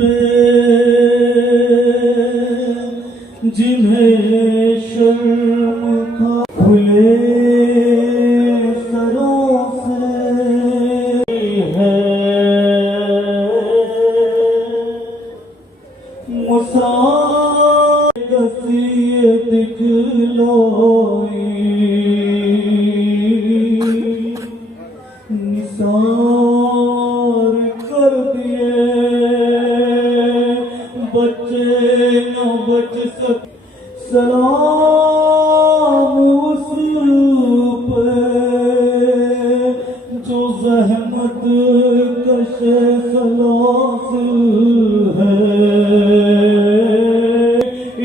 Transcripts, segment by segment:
پہ جنہیں شرم تھا کھلے سروں سے ہے مساعدت دکھلائی نثار کر دیے بچے نہ بچ سک سلام اس پہ جو زحمت کش سلاسل ہے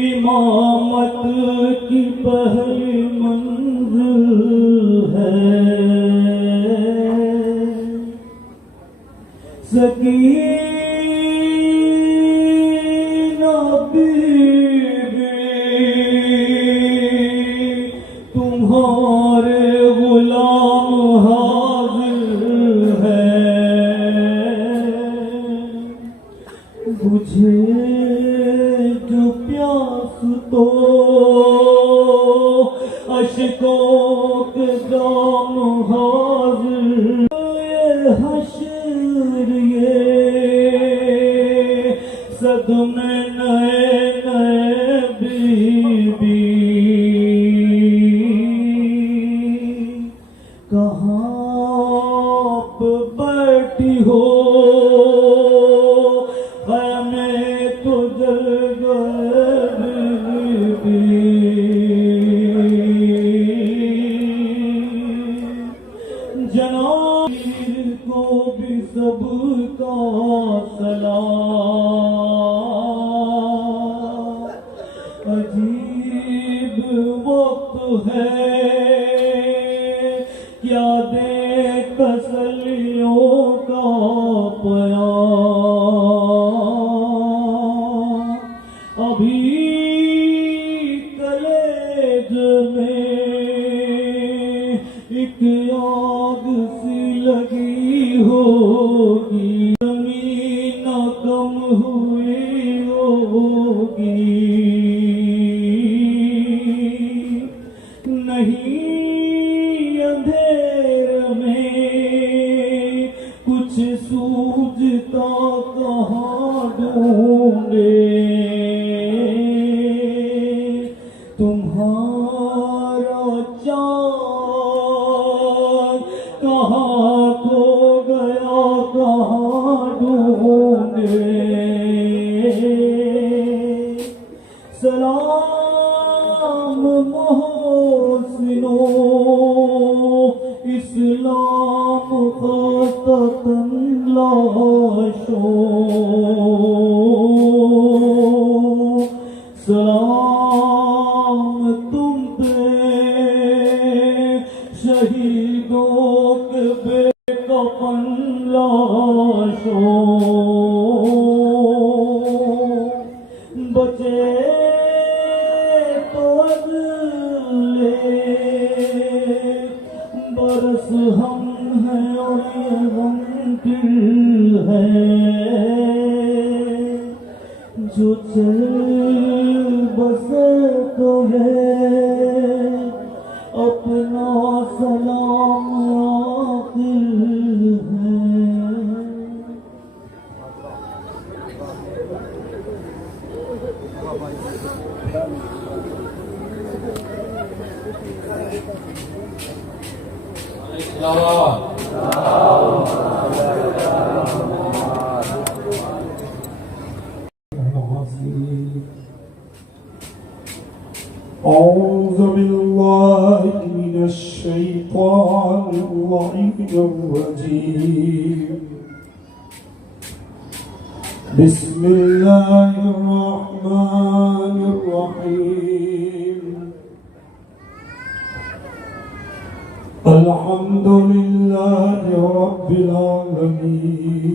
امامت کی پہلی منزل ہے سکینہ بیوی تمہارے غلام حاضر ہے بجھے جو پیاس تو اشکوں کے دام حاضر حشر یہ صدمے نئے نئے بی کہاں پہ بیٹھی ہو خیمے تو جل گئے بی جناب کو بھی سب کا سلام عجیب وقت ہے کیا دے تسلیوں کا پیام ابھی کلیج میں ایک آگ سی لگی ہوگی زمین کم ہوئی ہوگی نہیں اندھیر میں کچھ سوجھتا کہاں ڈھونڈے تمہارا چاند کہاں کھو گیا کہاں ڈھونڈے سلام محسنوں اسلام خطتن لاشوں سلام تم پہ شہیدوں کے بے کفن لاشوں بچے تو اگلے برس ہم ہیں اور یہ منکر ہے جو چل بسے تو ہے اپنا سلام آخر ہے أعوذ بالله من الشيطان الرجيم بسم الله الرحمن الرحيم الحمد لله رب العالمين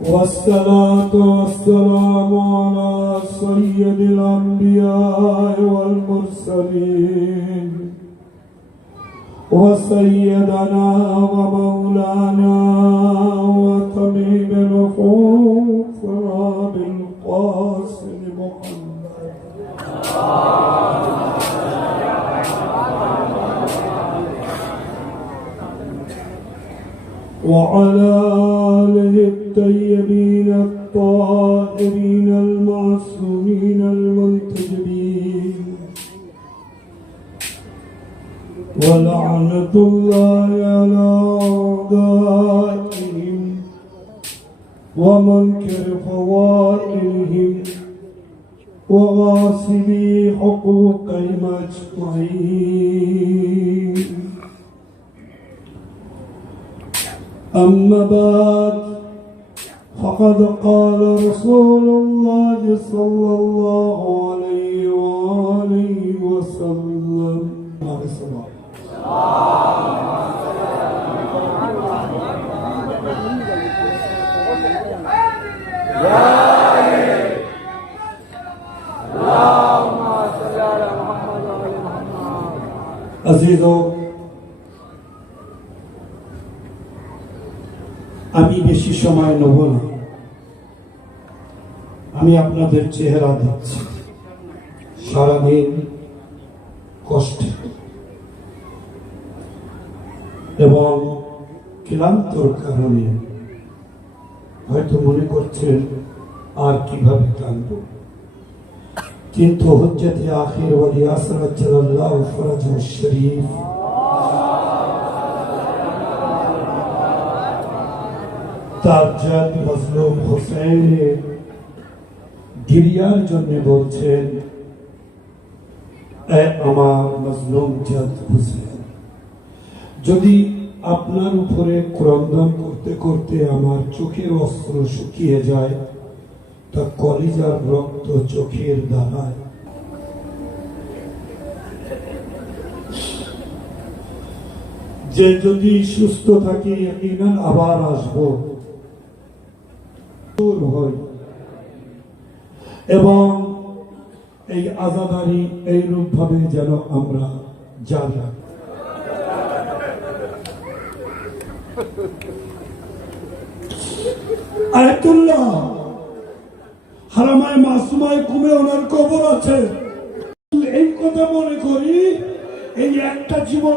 والصلاة والسلام على سيد الأنبياء والمرسلين وسيدنا ومولانا وطبيب النفوس أبي القاسم محمد وعلى آله الطيبين الطاهرين المعصومين المنتجبين ولعنة الله على أعدائهم ومنكر فوائلهم وغاصبي حقوقهم أجمعين. أما بعد فقد قال رسول الله صلى الله عليه وآله وسلم عزیزو আমি বেশি সময় নেব না, আমি আপনাদের চেহারা দেখছি সারাদিন কষ্টে এবং ক্লান্তর কারণে হয়তো মনে করছেন আর কিভাবে কাঁদব, কিন্তু হুজ্জতে আখির ওয়ালি আসর আজ্জালাল্লাহু ফরজাহু শরীফ তাজ্জাদ মজলুম হোসেনের গিরিয়ার জন্য বলছেন, এ আমার মজলুম জাদ হোসেন, যদি আপনার উপরে ক্রন্দন করতে করতে আমার চোখের অস্ত্র শুকিয়ে যায়, তা কলিজার রক্ত চোখের দ্বারায় যে যদি সুস্থ থাকি ইয়াকিনান আবার আসবো এবং এই আজাদারি এইরূপ ভাবে যেন আমরা জানি। আয়াতুল্লাহ হারামায় মাসুমায় কুমে ওনার কবর আছে, এই কথা মনে করি এই একটা জীবন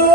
না,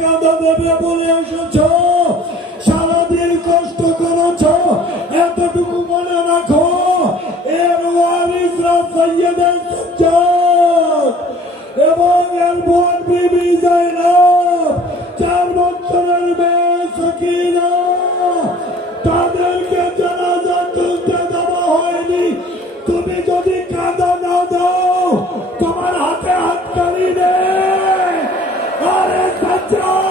কাঁধা দেবে বলে এসেছো, সারাদিন কষ্ট করেছো, এতটুকু মনে রাখো এর জয়নব 4 বছরের মেয়ে সকিনা তাদেরকে জানাজা তুলতে দেওয়া হয়নি। তুমি যদি কাঁদা না দাও তোমার হাতে হাততালি নেই। আরে সাজ্জাদ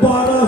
12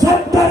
70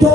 2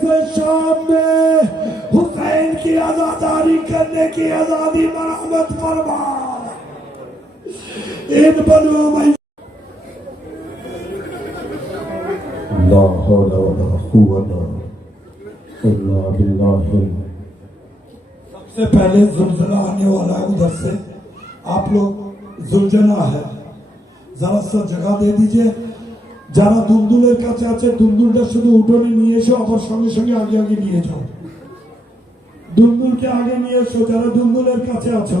سے شام میں حسین کی آزاداری کرنے کی آزادی مرحمت فرما. ان بنو امیہ لا حول ولا قوت الا باللہ. سب سے پہلے زلزلہ آنے والا ہے ادھر سے. آپ لوگ زلزلہ ہے ذرا سا جگہ دے دیجئے. যারা দুলদুলের কাছে আছে দুলদুলটা শুধু উঠোনে নিয়ে এসো, আবার সঙ্গে সঙ্গে আগে আগে নিয়ে যাও. দুলদুলকে আগে নিয়ে এসো যারা দুলদুলের কাছে আছো.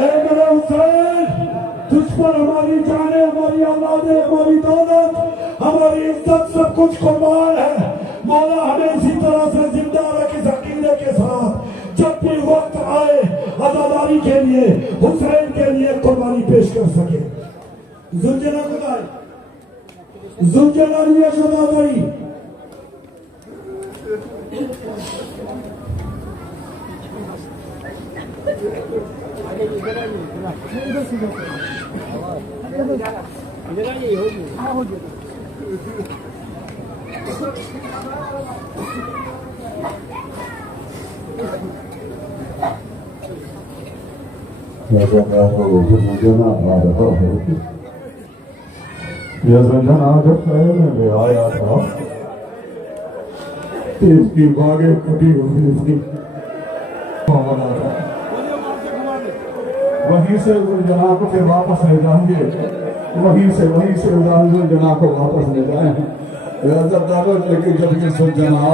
اے میرے حسین, تجھ پر ہماری جانیں, ہماری اولادیں, ہماری دولت, ہماری عزت سب کچھ قربان ہے. مولا ہمیں اسی طرح سے زندہ رکھ اس عقیدے کے ساتھ جب بھی وقت آئے آزاداری کے لیے حسین کے لیے قربانی پیش کر سکے. زلزلہ کدائے زلزلہ لیے شدہ دائی. یہ زلزلہ آ رہا ہے. یہ زلزلہ جب خیر میں آیا تھا تو اس کی باغیں کٹی ہوئی تھی. وہیں سے زلزلہ کو پھر واپس لے جائیں گے, وہیں سے زلزلہ کو واپس لے جائیں. لیکن جب یہ زلزلہ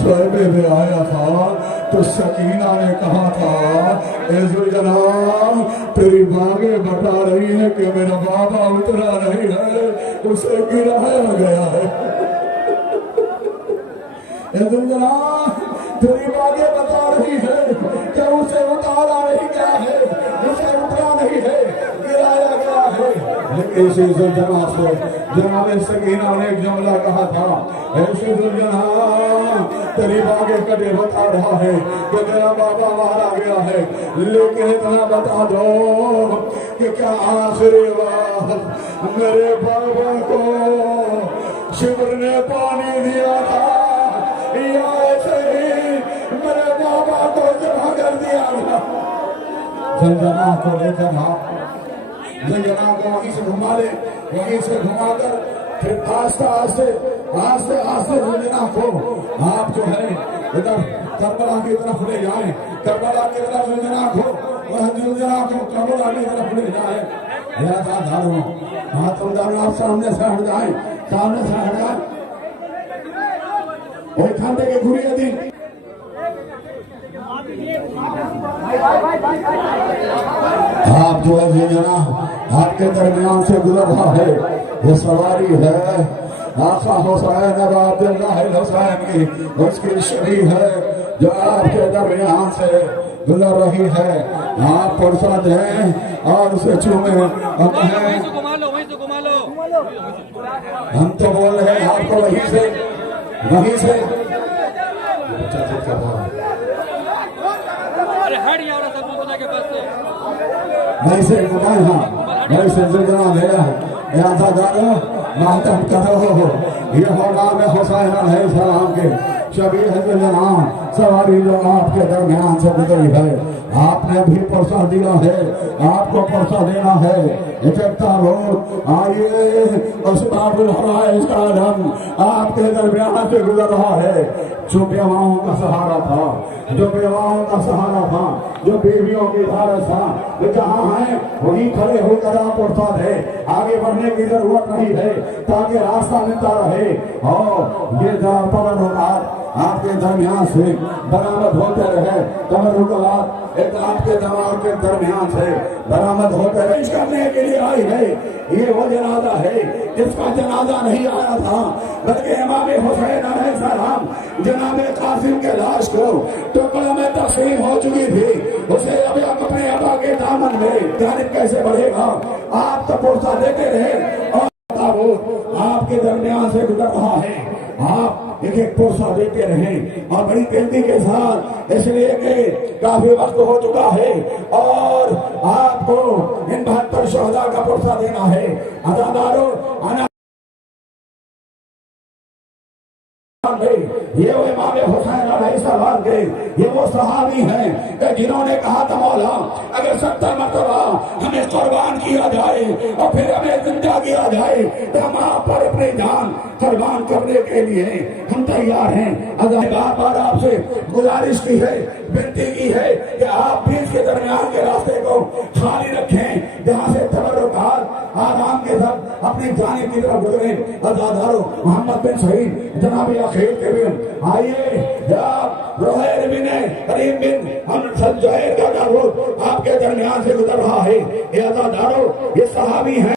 شعبے میں آیا تھا تو سکینہ نے کہا تھا, اے زلزلہ تیری باغیں بتا رہی ہیں کہ میرا بابا اترا نہیں ہے, اسے گرایا گیا ہے. اے زلزلہ تیری باغیں بتا رہی ہے کہ اسے اتارا نہیں گیا ہے, اسے اترا نہیں ہے, گرایا گیا ہے. لیکن اسی زلزلہ سے جناب سکینہ نے ایک جملہ کہا تھا, ایسی زلزلہ تیری باغیں کٹے بتا رہا ہے کہ میرا بابا مارا گیا ہے, لیکن اتنا بتا دو کہ کیا آخری وقت میرے بابا کو شبر نے پانی دیا تھا یا ایسے ہی میرے بابا کو جمع کر دیا تھا. زلزلہ کو لے کر زلزلہ کو وہیں سے گھما لے, وہیں سے گھما کر پھر آستے آستے زلزلہ کو آپ جو ہے ادھر کربلا کی طرف لے جائیں, کربلا کی طرف زلزلہ کو کربلا کی طرف لے جائیں. داروں آپ سامنے سے ہٹ جائیں, سامنے سے ہٹ جائیں. وہی کھاندے کے گھری دن آپ جو ہے زلزلہ آپ کے درمیان سے گزر رہا ہے. یہ سواری ہے آقا حسین اب عبداللہ الحسین کی, اس کی شبیہ ہے جو آپ کے درمیان سے گزر رہی ہے. آپ پرسہ دیں اور اسے چومیں. ہم تو بول رہے ہیں آپ کو وہیں سے وہیں سے گھمائے. ہاں وہیں سے زلزلہ لے رہا ہے. ماتم کرو, یہ غلام حسین علیہ السلام کے شبیہ زلزلہ سواری جو آپ کے درمیان سے گزری ہے. آپ نے بھی پرسہ دیا ہے, آپ کو پرسہ دینا ہے. اکٹھا روز آئیے, اسباب الحرائج کا علم آپ کے درمیان سے گزر رہا ہے. جو بیواؤں کا سہارا تھا, جو بیواؤں کا سہارا تھا, جو بیویوں کی حالت تھا, وہ جہاں ہیں وہیں کھڑے ہو کر آپ پرسہ دے. آگے بڑھنے کی ضرورت نہیں ہے تاکہ راستہ ملتا رہے. اور یہ تبرکات آپ کے درمیان سے برآمد ہوتے رہے. تبرکات ایک آپ کے دماغ کے درمیان سے برآمد ہوتے رہے. پیش کرنے کے لیے آئی ہے. یہ وہ جنازہ ہے جس کا جنازہ نہیں آیا تھا, بلکہ امام حسین علیہ السلام جناب قاسم کے لاش کو ٹکڑوں میں تقسیم ہو چکی تھی. اسے ابھی اپنے ابا کے دامن میں جانب کیسے بڑھے گا. آپ تو پرسہ دیتے رہے اور آپ کے درمیان سے گزر رہا ہے. آپ ایک ایک پرسہ دیتے رہیں اور بڑی تیزی کے ساتھ، اس لیے کہ کافی وقت ہو چکا ہے اور آپ کو ان 72 شہداء کا پرسہ دینا ہے۔ عزادارو، یہ وہ امام حسین علیہ السلام کے یہ وہ صحابی ہیں کہ جنہوں نے کہا تھا مولا اگر 70 مرتبہ ہمیں قربان کیا جائے اور پھر ہمیں زندہ کیا جائے تو ہم آپ پر اپنی جان قربان کرنے کے لیے ہم تیار ہیں۔ بار بار آپ سے گزارش کی ہے، بنتی کی ہے کہ آپ بیچ کے درمیان کے راستے کو خالی رکھیں جہاں سے تبرکات آرام کے ساتھ اپنی جانب کی طرف گزریں۔ عزادارو، محمد بن سعید جناب اخیر کے بن آئیے، جب روحیر بن کریم بن ہم سجائر کا داود آپ کے درمیان سے گزر رہا ہے۔ یہ عزادارو، یہ صحابی ہیں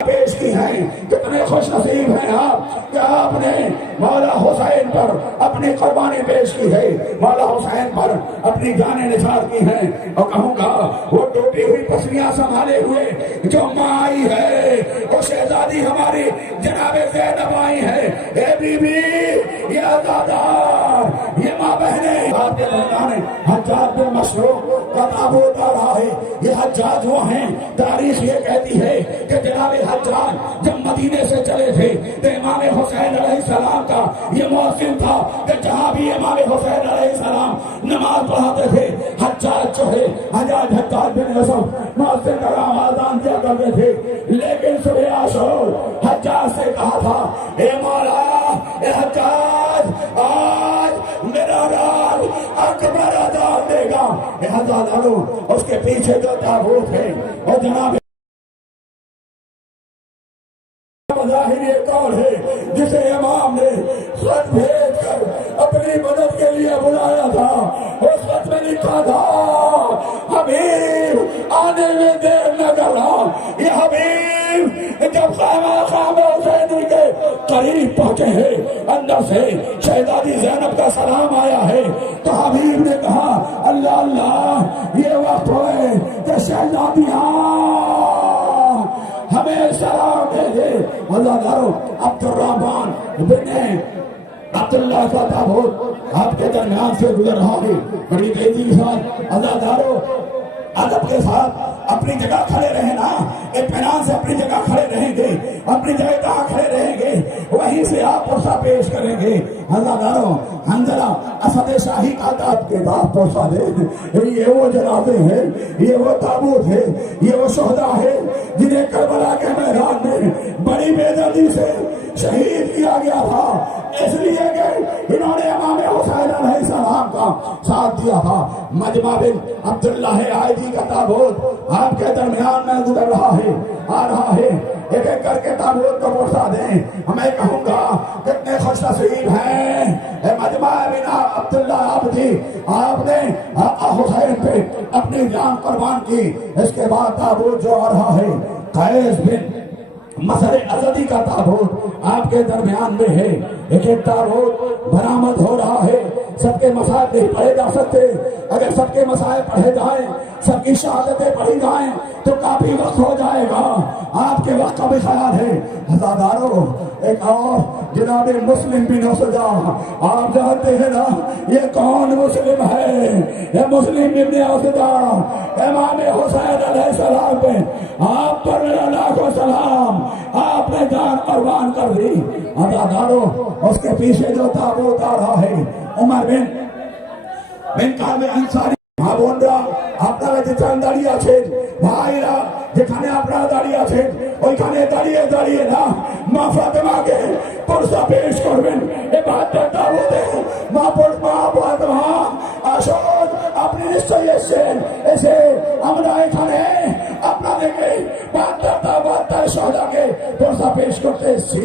پیش کی ہیں، کتنے خوش نصیب ہیں آپ کہ آپ نے مولا حسین پر اپنی قربانی پیش کی ہے، مولا حسین پر اپنی جانیں نثار کی ہیں۔ اور کہوں گا وہ ٹوٹی ہوئی پسلیاں سنبھالے ہوئے جو ماں آئی ہے، وہ شہزادی ہماری جناب زینب آئی ہے۔ اے بی بی، یہ عزادار، یہ ماں بہنیں، آپ کے درمیان حجاج بن مشروق کا تابوت آ رہا ہے۔ یہ حجاج وہ ہیں، تاریخ یہ کہتی ہے کہ جناب حجاج جب مدینے سے چلے تھے تو امام حسین علیہ السلام کا یہ موسم تھا کہ جہاں بھی امام حسین علیہ السلام نماز پڑھاتے تھے حجاج جو ہے حجاج بن یوسف موسم کا آزان دیا کرتے تھے۔ لیکن صبح عاشور حجاج سے کہا تھا، اے مولا، اے حجاج، آج میرا رات اکبر عذاب دے گا۔ اے عزادارو، اس کے پیچھے جو تابوت ہے اور جناب ظاہر یہ کون ہے جسے امام نے خط بھیج کر اپنی مدد کے لیے بلایا تھا؟ اس خط میں لکھا تھا، حبیب آنے میں دیر نہ کرنا۔ یہ حبیب جب خیمہ حسین کے قریب پہنچے ہیں، اندر سے شہزادی زینب کا سلام آیا ہے تو حبیب نے کہا، اللہ اللہ، یہ وقت ہوئے کہ شہزادیاں ہمیں سلام دے دے۔ عزادارو، عبد الرحمن بن عبداللہ کا تابوت آپ کے درمیان سے گزر رہا ہے بڑی تیزی کے ساتھ۔ عزادارو، ادب کے ساتھ اپنی جگہ کھڑے رہیں نا، اطمینان سے اپنی جگہ کھڑے رہیں گے، اپنی جگہ کہاں کھڑے رہیں گے وہیں سے آپ پرسہ پیش کریں گے۔ عزادارو، حنظلہ اسد شاہی کا آپ کے بعد پرسہ دے، یہ وہ جنازے ہیں، یہ وہ تابوت ہے، یہ وہ شہداء ہے جنہیں کربلا کے میدان میں بڑی بے دردی سے شہید کیا گیا تھا، اس لیے کہ انہوں نے امام حسین علیہ السلام کا ساتھ دیا تھا۔ مجمع بن عبداللہ عائدی کا تابوت آپ کے درمیان میں گزر رہا ہے، آ رہا ہے، ایک ایک کر کے تابوت کو پرسہ دیں۔ میں کہوں گا کتنے خوش نصیب ہیں اے مجمع بن عبداللہ عابدی، آپ نے آقا حسین پہ اپنی جان قربان کی۔ اس کے بعد تابوت جو آ رہا ہے، قیس بن مظہر ازدی کا تابوت آپ کے درمیان میں ہے۔ ایک ایک تابوت برآمد ہو رہا ہے۔ سب کے مسائل نہیں پڑھے جا سکتے، اگر سب کے مسائل پڑھے جائیں، سب کی شہادتیں پڑھی جائیں تو کافی وقت ہو جائے گا۔ آپ کے وقت کا بھی خیال ہے۔ عزادارو، ایک اور جناب مسلم بن اسدہ، آپ جانتے ہیں نا یہ کون مسلم ہے؟ یہ مسلم بن اسدہ امام حسین علیہ السلام پہ آپ پر میرا لاکھوں سلام، آپ نے جان قربان کر دی۔ عزادارو، اس کے پیچھے جو تابوت آ رہا ہے، عمر بن کعب انصاری মা বোনরা আপনারা যেখানে দাঁড়িয়ে আছেন, ভাইরা যেখানে আপনারা দাঁড়িয়ে আছেন ওইখানে দাঁড়িয়ে দাঁড়িয়ে না মা ফাতেমাকে পরশা পেশ করবেন। এবারটা তাবুতে মা ফাতেমা আসুন, আপনি নিশ্চয়ই এসেছেন, এসে আমরা এখানে আপনাদেরকে বার্তা সদাকে পরশা পেশ করতে এসেছি।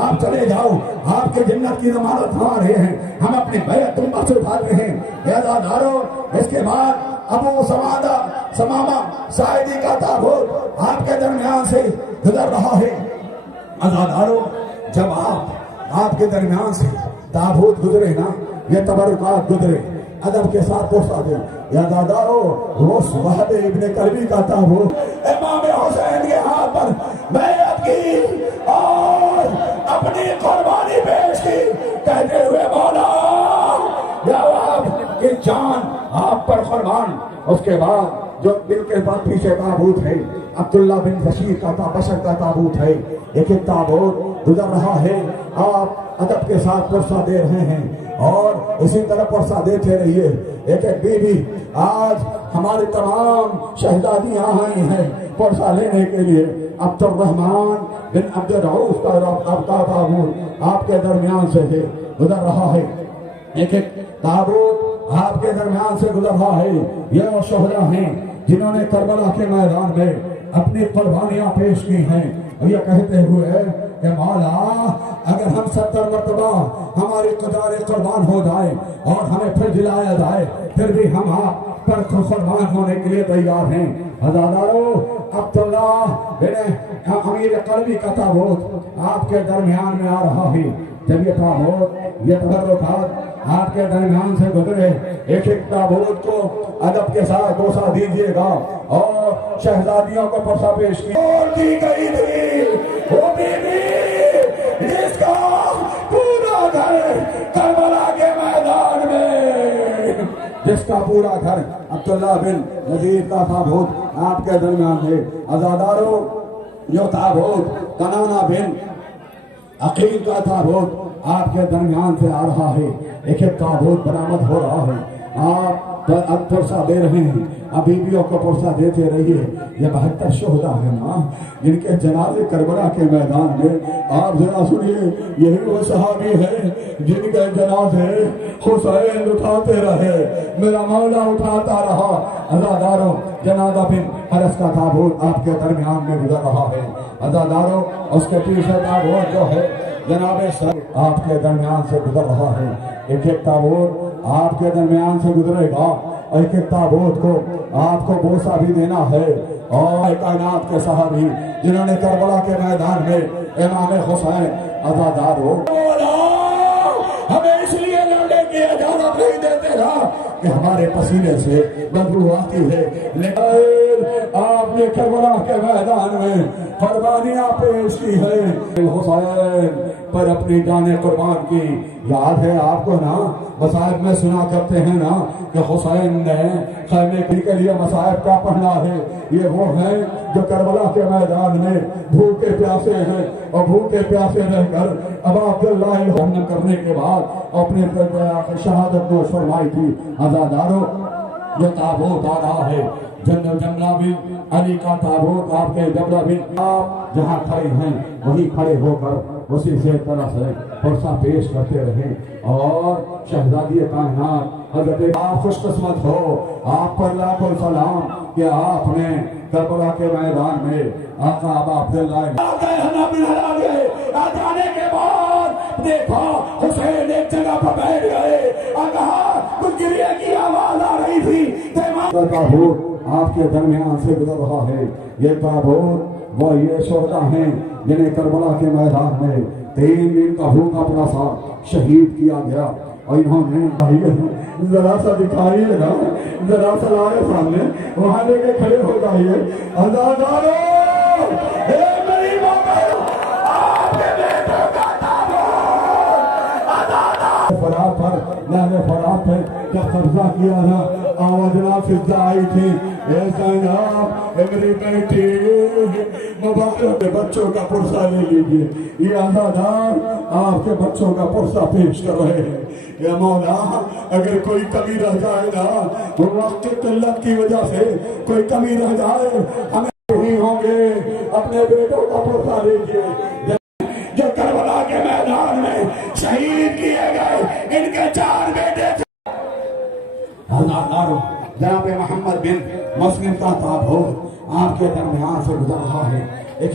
آپ چلے جاؤ، آپ کے جنت کی ضمانت ہم آ رہے ہیں، ہم اپنی بیعت تم سے اٹھا رہے ہیں عزادارو۔ اس کے بعد ابو سمامہ ساعدی کا تابوت آپ کے درمیان سے گزر رہا ہے۔ عزادارو، جب آپ کے درمیان سے تابوت گزرے نا، یہ تبرکات گزرے، ادب کے ساتھ پوچھا دے عزادارو، وہ وہب ابن کلبی کا تابوت امام حسین کے ہاتھ پر بیعت کی اور اپنی قربانی پیش کی، کہتے ہوئے مولا یا وہب کی جان آپ پر قربان۔ اس کے بعد جو دل کے بعد پیچھے تابوت ہے، عبداللہ بن بشیر کا بشر کا تابوت ہے، ایک ایک تابوت گزر رہا ہے، آپ ادب کے ساتھ پرسہ دے رہے ہیں اور اسی طرح پرسہ دیتے رہیے۔ ایک ایک بیوی، آج ہماری تمام شہزادیاں آئی ہیں پرسہ لینے کے لیے۔ عبد الرحمن بن عبد الرؤف کا تابوت آپ کے درمیان سے گزر رہا ہے، ایک ایک تابوت آپ کے درمیان سے گزر رہا ہے۔ یہ وہ شہداء ہیں جنہوں نے کربلا کے میدان میں اپنی قربانیاں پیش کی ہیں، اور یہ کہتے ہوئے کہ مولا اگر ہم 70 مرتبہ ہماری قطار قربان ہو جائے اور ہمیں پھر جلایا جائے، پھر بھی ہم آپ پر قربان ہونے کے لیے تیار ہیں۔ عزادارو، عبداللہ بن امیر قلبی کا تابوت آپ کے درمیان میں آ رہا ہے۔ جب یہ تابوت، یہ تبرکات آپ کے درمیان سے گزرے، ایک ایک تابوت کو ادب کے ساتھ بوسہ دیجیے گا اور شہزادیوں کو پرسہ پیش کی گئی تھی وہ بیوی جس کا پورا گھر کربلا کے میدان میں، جس کا پورا گھر عبداللہ بن یزید کا تابوت آپ کے درمیان ہے۔ عزادارو، یہ تابوت کنانہ بن عقیل کا تابوت آپ کے درمیان سے آ رہا ہے، ایک ایک تابوت برآمد ہو رہا ہے، آپ اب پرسہ دے رہے ہیں، اب بیویوں کو پرسہ دیتے رہیے۔ یہ 72 شہداء ہیں نا جن کے جنازے کربلا کے میدان میں، آپ ذرا سنیے، یہی وہ صحابی ہے جن کے جنازے حسین اٹھاتے رہے، میرا مولا اٹھاتا رہا۔ عزادارو، جنازہ بن حارث کا تابوت آپ کے درمیان میں گزر رہا ہے۔ عزادارو، اس کے پیچھے تابوت جو ہے جناب سر آپ کے درمیان سے گزر رہا ہے، ایک ایک تابوت آپ کے درمیان سے گزرے گا، ایک ایک تابوت کو آپ کو بوسہ بھی دینا ہے۔ اور کائنات کے صحابی جنہوں نے کربلا کے میدان میں امام حسین، عزادارو، ہمیں اس لیے لڑنے کی اجازت نہیں دیتے نا کہ ہمارے پسینے سے بدبو آتی ہے، لیکن آپ نے کربلا کے میدان میں قربانیاں پیش کی ہے، حسین پر اپنی جانیں قربان کی۔ یاد ہے آپ کو نا، مصائب میں سنا کرتے ہیں نا کہ حسین نے خیمے کے لیے مصائب کا پہنا ہے۔ یہ وہ ہیں جو کربلا کے میدان میں بھوکے پیاسے ہیں، اور بھوکے پیاسے رہ کر ابا عبداللہ الحمد کرنے کے بعد اپنی شہادت کو فرمائی تھی۔ عزادارو، جو تابوت آ رہا ہے جملہ بن علی کا تابوت آپ کے جملہ بن، آپ جہاں کھڑے ہیں وہی کھڑے ہو کر اسی سے طرح سے پرسہ پیش کرتے رہیں۔ اور شہزادی کائنات حضرت، آپ خوش قسمت ہو، آپ پر لاکھوں سلام کہ آپ نے کربلا کے میدان میں آقا ابا عبداللہ جانے کے بعد دیکھا حسین ایک جگہ پر بیٹھ گئے، کہا کچھ گریے کی آواز آ رہی تھی، تابوت آپ کے درمیان سے گزر رہا ہے۔ یہ تابوت وہ یہ شہداء ہیں جنہیں کربلا کے میدان میں 3 دن کا بھوکا پیاسا شہید کیا گیا، اور انہوں نے ذرا سا دکھائیے نا، ذرا سا لائے سامنے، وہاں لے کے کھڑے ہو جائیے۔ عزادارو، اے میری ماں، آپ کے بیٹوں کا تابوت فرات پر نہر فرات ہے، جب قبضہ کیا نا آوازنا فضا آئی تھی، اے زینب، اے میری بیٹی، مبارک بچوں کا پرسہ لے لیجیے۔ یہ عزادار آپ کے بچوں کا پرسہ پیش کر رہے ہیں۔ یا مولا، اگر کوئی کمی رہ جائے نا، وہ وقت کی قلت کی وجہ سے کوئی کمی رہ جائے، ہمیں نہیں ہوں گے، اپنے بیٹوں کا پرسہ لیجیے جو کربلا کے میدان میں شہید کیے گئے، ان کے 4 بیٹے تھے۔ عزادارو، جناب محمد بن مسلم کا تابوت آپ کے درمیان سے گزر رہا ہے۔ ایک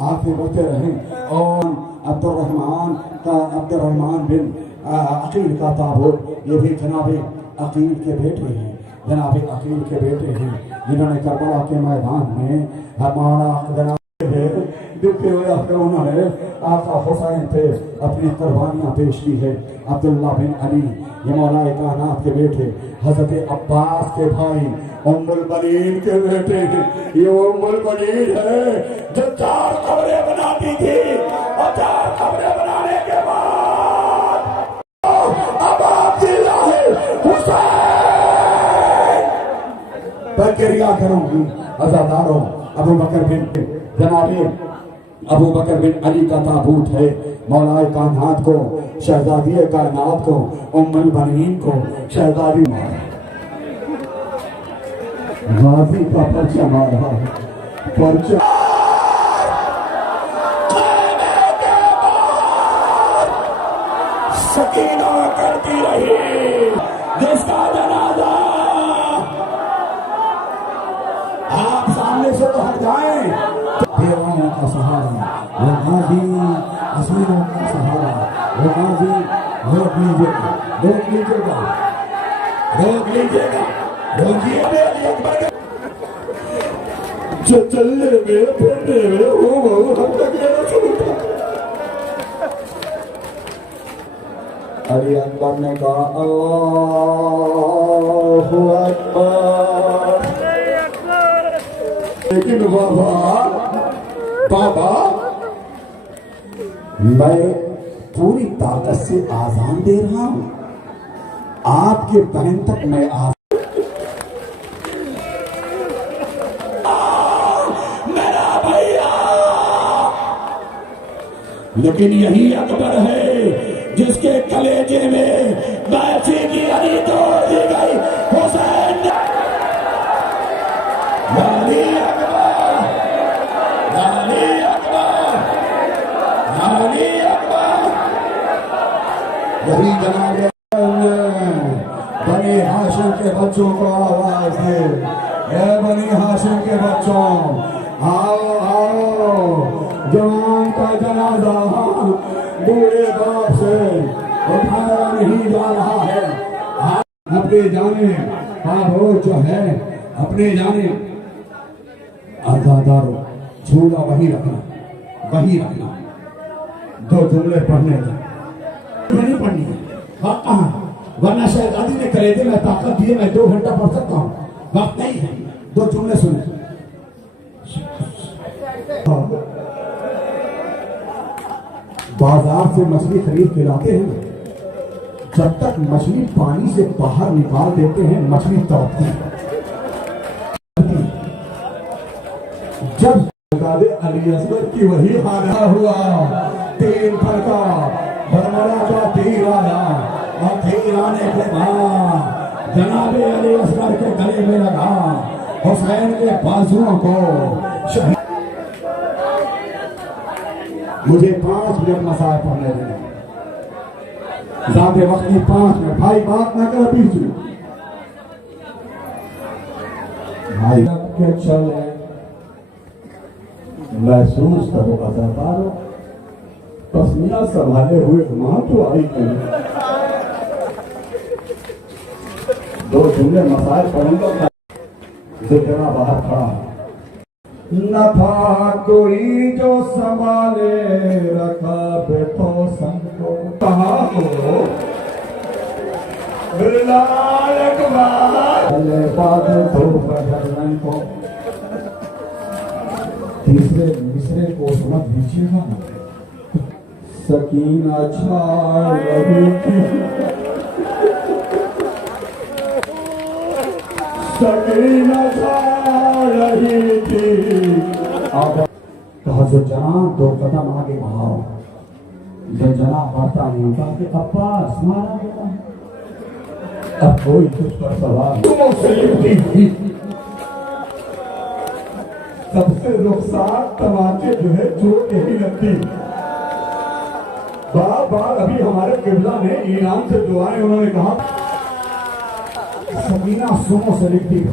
آپ پہ بڑھتے رہیں اور عبدالرحمان بن عقیل کا تابوت یہ بھی جناب عقیل کے بیٹے ہیں جناب عقیل کے بیٹے ہیں جنہوں نے کربلا کے میدان میں ہمارا جناب دیتے ہوئے انہوں نے آقا حسین پہ اپنی قربانیاں پیش کی ہے عبداللہ بن علی یہ مولا کائنات کے بیٹے حضرت عباس کے بھائی ام البنین کے بیٹے ہیں یہ ام البنین ہے جو 4 قبریں بناتی تھی اور 4 قبریں بنانے کے بعد اب عبداللہ حسین پر کریا کروں گی عزاداروں ابو بکر بن علی کا تابوت ہے مولا کائنات کو شہزادی کائنات کو ام البنین کو شہزادی غازی کا پرچہ مارا ہے پرچہ سکینہ کرتی رہی جس کا جنازہ آپ سامنے سے تو ہٹ جائیں دیوانوں کا سہارا وہ غازی اسیروں کا سہارا وہ غازی روک لیجیے گا روکیے جو چلنے میں پھرنے میں وہ ہم تک لینا شروع تھا علی اکبر نے کہا اللہ اکبر لیکن بابا میں پوری طاقت سے آزان دے رہا ہوں آپ کے بہن تک میں میرا بھیا لیکن یہی اکبر ہے جس کے کلیجے میں بیعتی کی علی توڑ دی گئی حسین علی اکبر علی اکبر علی اکبر یہی جناب بنی ہاشم کے بچوں کو آواز دے اے بنی ہاشم کے بچوں آؤ آؤ جوان کا جنازہ بوڑھے باپ سے اٹھایا نہیں جا رہا ہے اپنے جانے بابو جو ہے اپنے جانے آزادارو جھولا وہی رکھنا 2 جملے پڑھنے کا نہیں پڑھنی ہے وقت کہاں ورنہ شہزادی نے کلیجے میں طاقت دیے میں 2 گھنٹہ پڑھ سکتا ہوں وقت نہیں ہے 2 جملے سنیں بازار سے مچھلی خرید کے لاتے ہیں جب تک مچھلی پانی سے باہر نکال دیتے ہیں مچھلی تڑپتی ہے جب علی اصغر کی وہی حالہ ہوا 3 پھڑکا برملا کا تیر آیا اور تیر آنے کے بعد جناب علی اصغر کے گلے میں لگا حسین کے بازوؤں کو شہید مجھے 5 منٹ مسائل پڑھنے دیں زیادہ وقت نہیں 5 منٹ بھائی بات نہ کر بیچ میں بھائی کے چلے محسوس کرو عزادارو پسمیاں سنبھالے ہوئے ماں تو آئی نہیں 2 جملے مسائل پڑھوں گا ذکرہ باہر کھڑا نہ تھا کوئی جو سنبھالے رکھا بے تو سن کو کہاں ہو بلال اکبر اللہ بات تو بجرن کو تیسرے مصرے کو سمجھ دیجیے گا سکینہ چھا رہی تھی سکینہ چھا رہی تھی کہا جو جناب 2 قدم آگے بڑھاؤ جو جناب بڑھتا نہیں کہا کہ عباس مارا گیا اب کوئی کچھ پر سوال سے لکھتی تھی سب سے رخصار تماچے جو ہے چوٹ یہی لگتی بار ابھی ہمارے قبلہ نے ایران سے دعائیں انہوں نے کہا سکینہ سنوں سے لکھتی ہے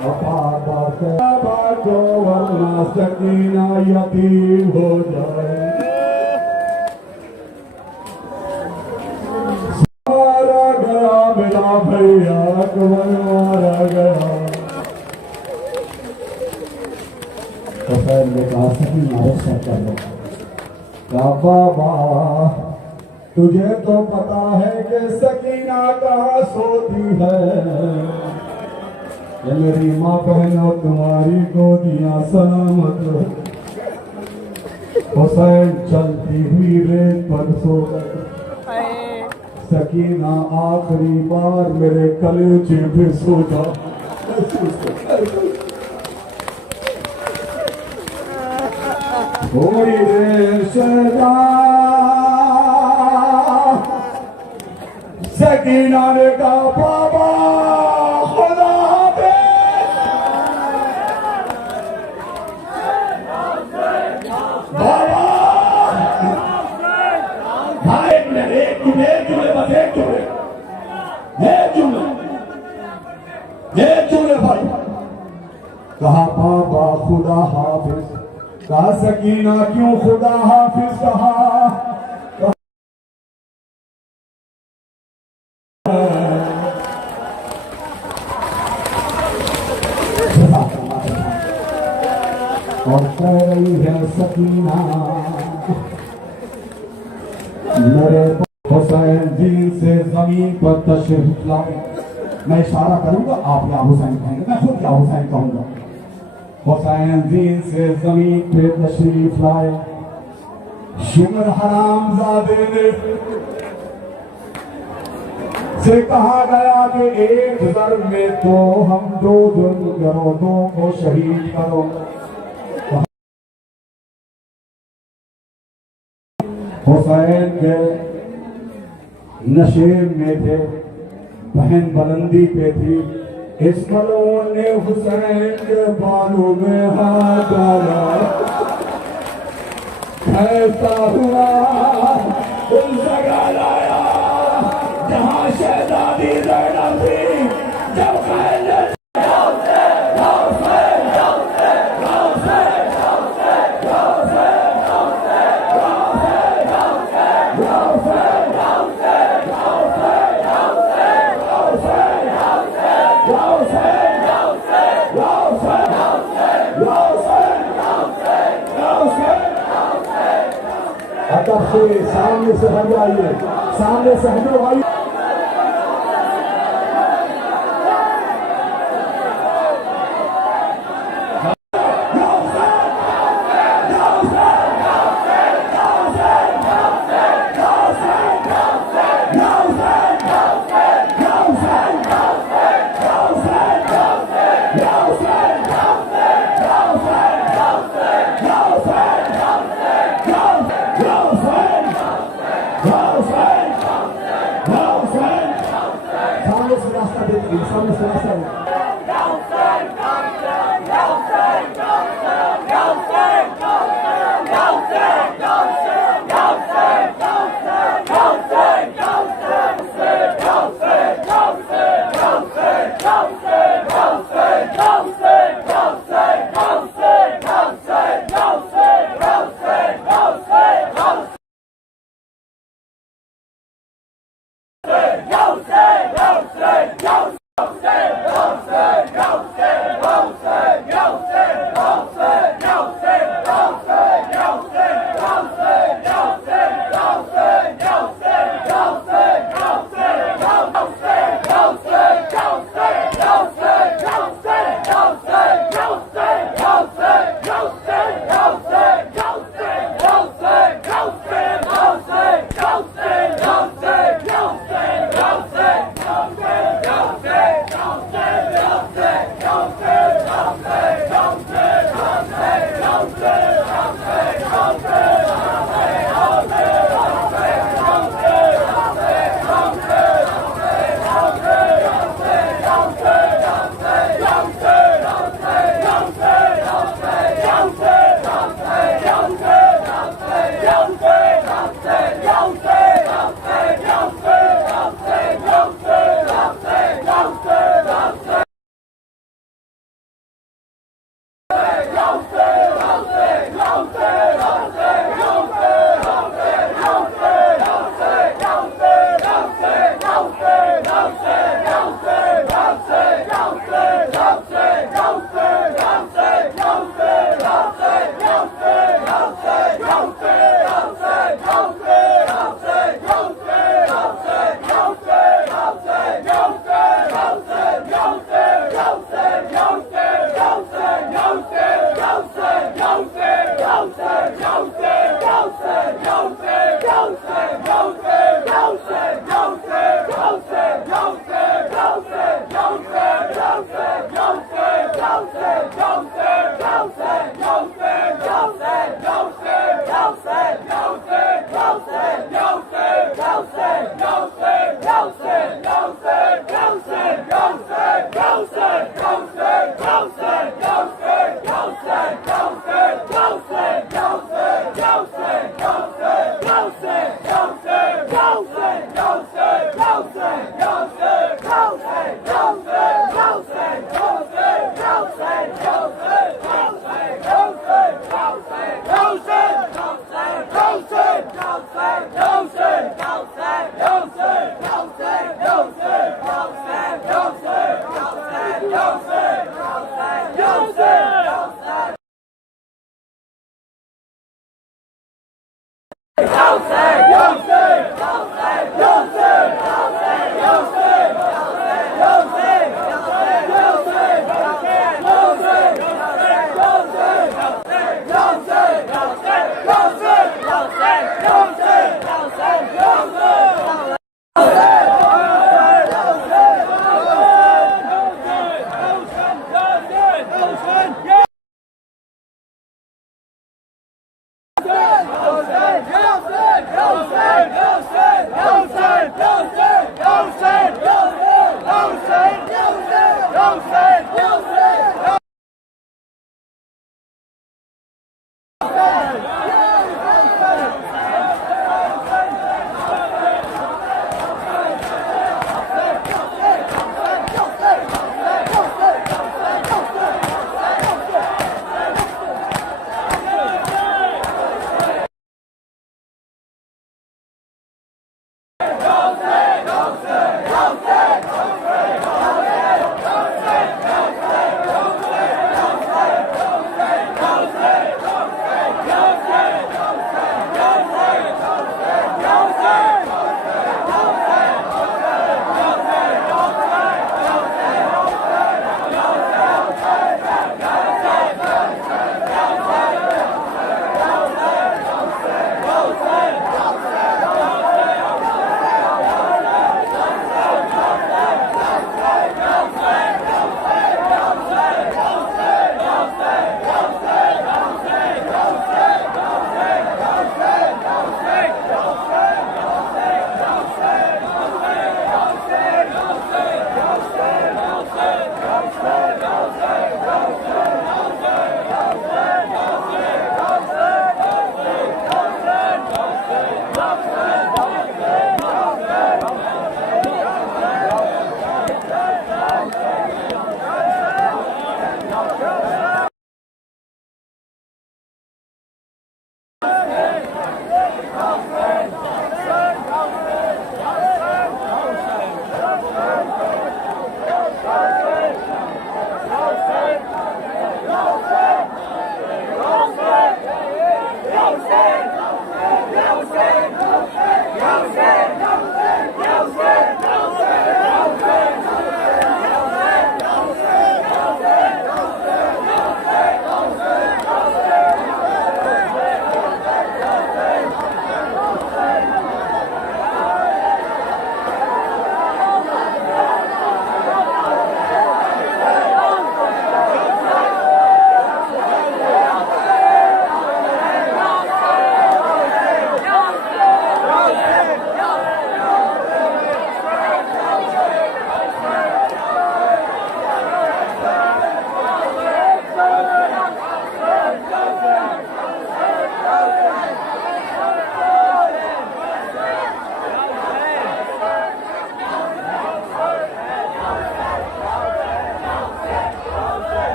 کو ورنہ سکینہ یتیم ہو جائے مارا گیا میرا بھیا کو مارا گیا حسین نے کہا سکینہ رخصت کر دو کہا بابا تجھے تو پتا ہے کہ سکینہ کہاں سوتی ہے کہ میری ماں بہنوں تمہاری گودیاں سلامت رہے حسین چلتی ہوئی ریت پر سو گئے سکینہ آخری بار میرے کلیجے پہ سو جا تھوڑی دیر سے جا سکینہ نے کہا بابا خدا حافظ بابا ایک جملے بس ایک جملے بھائی کہا بابا خدا حافظ کہا سکینہ کیوں خدا حافظ کہا اور کہہ رہی ہے سکینہ میرے حسین دین سے زمین پر تشریف لائے میں اشارہ کروں گا آپ یا حسین کہیں گے میں خود یا حسین کہوں گا حسین دین سے زمین پہ تشریف لائے شمر حرام زادے نے سے کہا گیا کہ ایک ضرب میں تو ہم دو گروہوں کو شہید کرو حسین کے نشیب میں تھے بہن بلندی پہ تھی اس ملعون نے حسین کے بالوں میں ہاتھ ڈالا ایسا ہوا اس جگہ لایا جہاں شہزادی زینب تھی جب خیل سامنے سے ہٹ جائیے سامنے سے ہٹ جائیے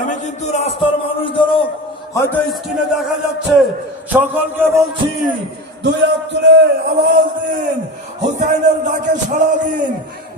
আমি কিন্তু রাস্তার মানুষদেরও হয়তো স্ক্রিনে দেখা যাচ্ছে, সকলকে বলছি দুই হাত তুলে আওয়াজ দিন, হুসাইনের ডাকে সাড়া দিন,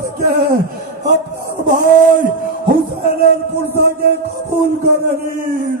থেকে আপনার ভাই হুসেনের পুরসাকে কবুল করে নিন।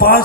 5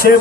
6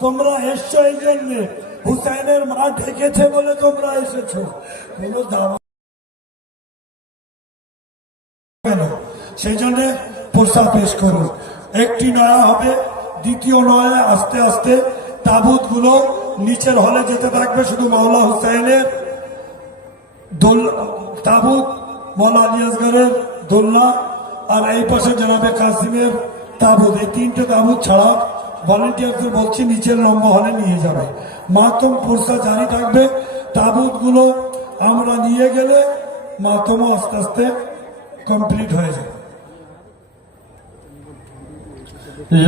তোমরা এসছো এই জন্য, হুসাইনের মা ডেকেছে বলে তোমরা এসেছো। কোনো দাওয়াত কেন? সেই জন্য প্রস্তাব পেশ করুন। একটি নয়া হবে, দ্বিতীয় নয়া আস্তে আস্তে তাবুত গুলো নিচের হলে যেতে থাকবে, শুধু মাওলা হুসাইনের তাবুত, মৌলা আলী আসগরের দোলনা, আর এই পাশে জনাবে কাসিমের তাবুত, এই 3টে তাবুত ছাড়া ভলেন্টিয়ারদের বলছি নিচের লম্বা হলে নিয়ে যাবে। মাতম পুরসা জারি থাকবে, তাবুত গুলো আমরা নিয়ে গেলে মাতমও আস্তে আস্তে কমপ্লিট হয়ে যাবে।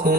6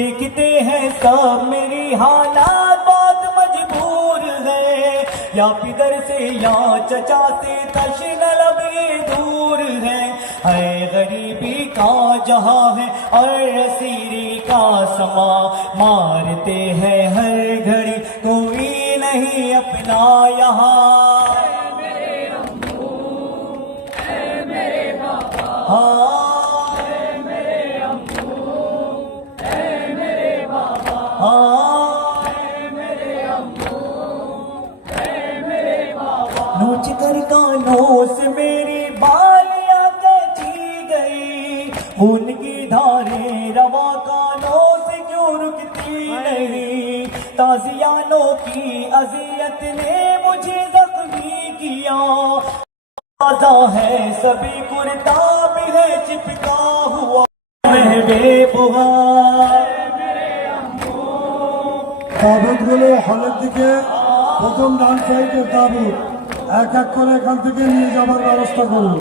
دیکھتے ہیں سب میری حالات بہت مجبور ہے، یا پدر سے یا چچا سے تشن لب یہ دور ہے، اے غریبی کا جہاں ہے اور اسیری کا سما، مارتے ہیں ہر گھڑی کوئی نہیں اپنا یہاں، نوچ کر کانوں سے میری بالیاں کچی گئی، خون کی دھاریں رواں کانوں سے کیوں رکتی نہیں، تازیانوں کی اذیت نے مجھے زخمی کیا، تازہ ہے سبھی کرتا بھی ہے چپکا ہوا میں بے بہار۔ তাবুতগুলো হলের দিকে প্রথম ডান সাইডের তাবুত এক এক করে এখান থেকে নিয়ে যাবার ব্যবস্থা করুন।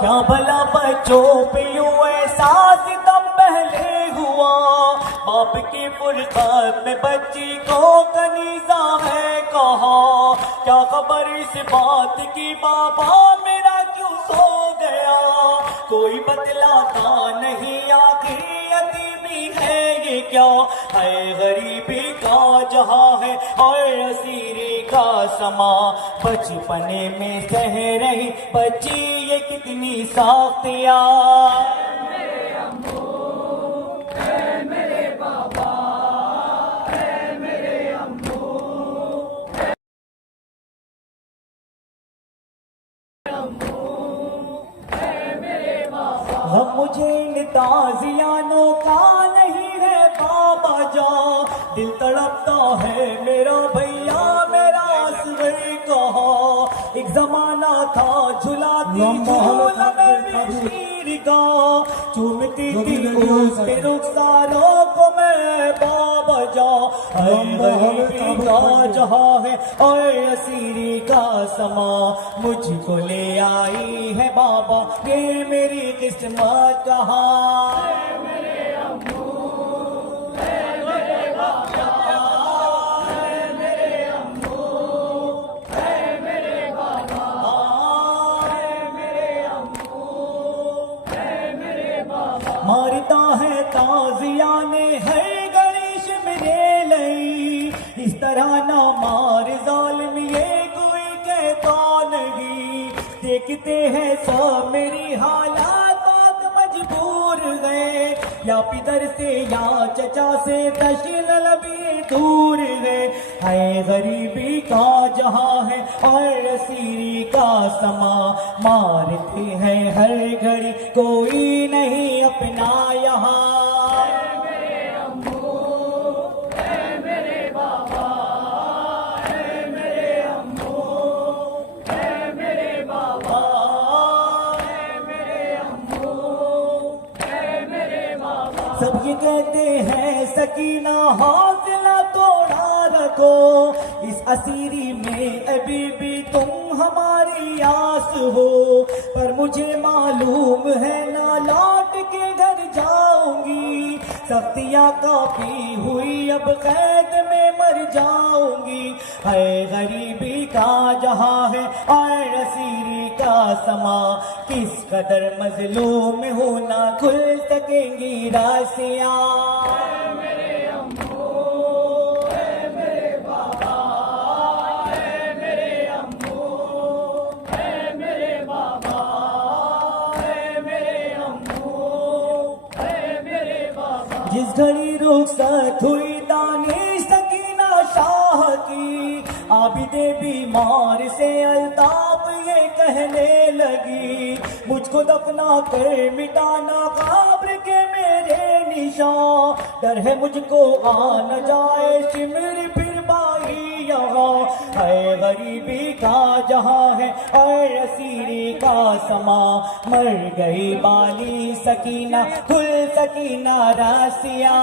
کیا بھلا بچوں پہ یوں احساس تب پہلے ہوا، باپ کی فرقت میں بچی کو کنیزہ ہے کہا، کیا خبر اس بات کی بابا میرا کیوں سو گیا، کوئی بتلاتا نہیں آخر یتیمی ہے یہ کیا، ہے غریبی کا جہاں ہے اور اسیری کا سما، بچپنے میں سہ رہی بچی یہ کتنی ساختیاں، غم مجھے ان تازیانوں کا نہیں ہے بابا جان، دل تڑپتا ہے میرا بھیا میرا اصغر کہا، ایک زمانہ تھا جھلاتی جھولا میں بھی شیر کا، چومتی تھی اس کے رخساروں کو میں بابا جان، اے غریبی کا جہاں ہے اور اسیری کا سما، مجھ کو لے آئی ہے بابا یہ میری قسمت کہاں، مارتا ہے تازیانے ہر گریش میرے لئی، اس طرح نہ مار ظالم یہ کوئی کہتا نہیں، دیکھتے ہیں سب میری حالات بہت مجبور گئے، یا پدر سے یا چچا سے تشن لبی دور گئے، ہے غریبی کا جہاں ہے اور اسیری کا سما، مارتے ہیں ہر گھڑی کوئی نہیں اپنا یہاں، سب یہ کہتے ہیں سکینہ حوصلہ توڑا رکھو، اس اسیری میں ابھی بھی تم ہماری آس ہو، پر مجھے معلوم ہے نہ لوٹ کے گھر جاؤں گی، سختیاں کافی ہوئی اب قید میں مر جاؤں گی، ہے غریبی کا جہاں ہے اور اسیری کا سما، کس قدر مظلوم ہونا کھل سکیں گی راسیاں، جس گھڑی رخصت ہوئی دانی سکینہ شاہ کی، عابدے بیمار سے الطاف یہ کہنے لگی، مجھ کو دفنا کر مٹانا قبر کے میرے نشان، ڈر ہے مجھ کو آ نہ جائے سمر پھر بائی یہاں، ہے غریبی کا جہاں ہے اور اسیری کا سما، مر گئی بالی سکینہ کھل سکینہ راسیاں،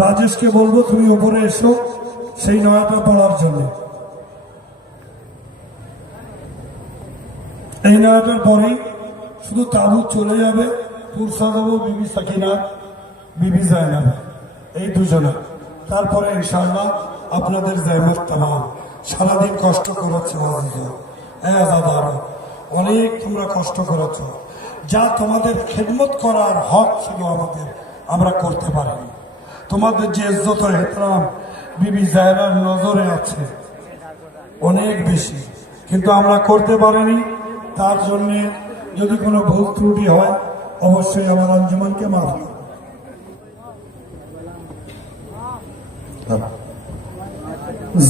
রাজেশকে বলবো তুমি উপরে এসো, সেই নয়াটা পড়ার জন্য। এই নয়াটার পরেই শুধু তাবুত চলে যাবে, পুরসা দেবো বিবি সাকিনা, বিবি জায়নাব, এই দুজনে। তারপরে ইনশাআল্লাহ আপনাদের জয়মত তামাম। সারাদিন কষ্ট করেছো আজাদারো, অনেক তোমরা কষ্ট করেছো, যা তোমাদের খেদমত করার হক ছিল আমাদের, আমরা করতে পারিনি। তোমাদের যে ইজ্জত ও এহতরাম বিবি জায়নার নজরে আছে অনেক বেশি, কিন্তু আমরা করতে পারিনি। তার জন্য যদি কোনো ভুল ত্রুটি হয় অবশ্যই আমার আঞ্জুমানকে মাফ করো।